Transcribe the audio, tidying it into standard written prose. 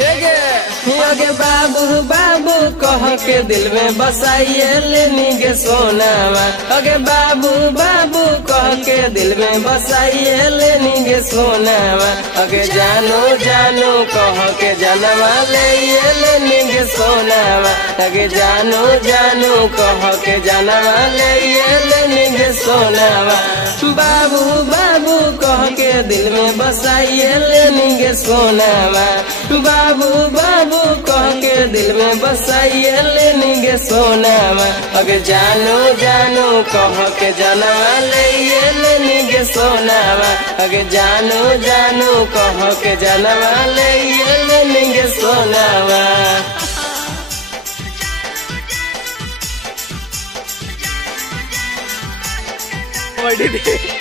गे बाबू बाबू कह के दिल में बसाइए लेनी गे सोनावा। अगे बाबू बाबू कह के दिल में बसाइए लेनी गे सोनावा। अगे जानो जानो कह के जनवा ले लेनी गे सोनावा। अगे जानो जानो कह के जनवा ले लेनी गे सोनावा। बाबू बाबू कह के दिल में बसाइए लेनी गे सोनावा। बाबू बाबू कह के दिल में बसाइए लेनी गे सोनावा। अगे जानो जानो कह के जनवा ले लेनी गे सोनावा। अगे जानो जानो कह के जनवा ले लेनी गे सोनावा। What did he?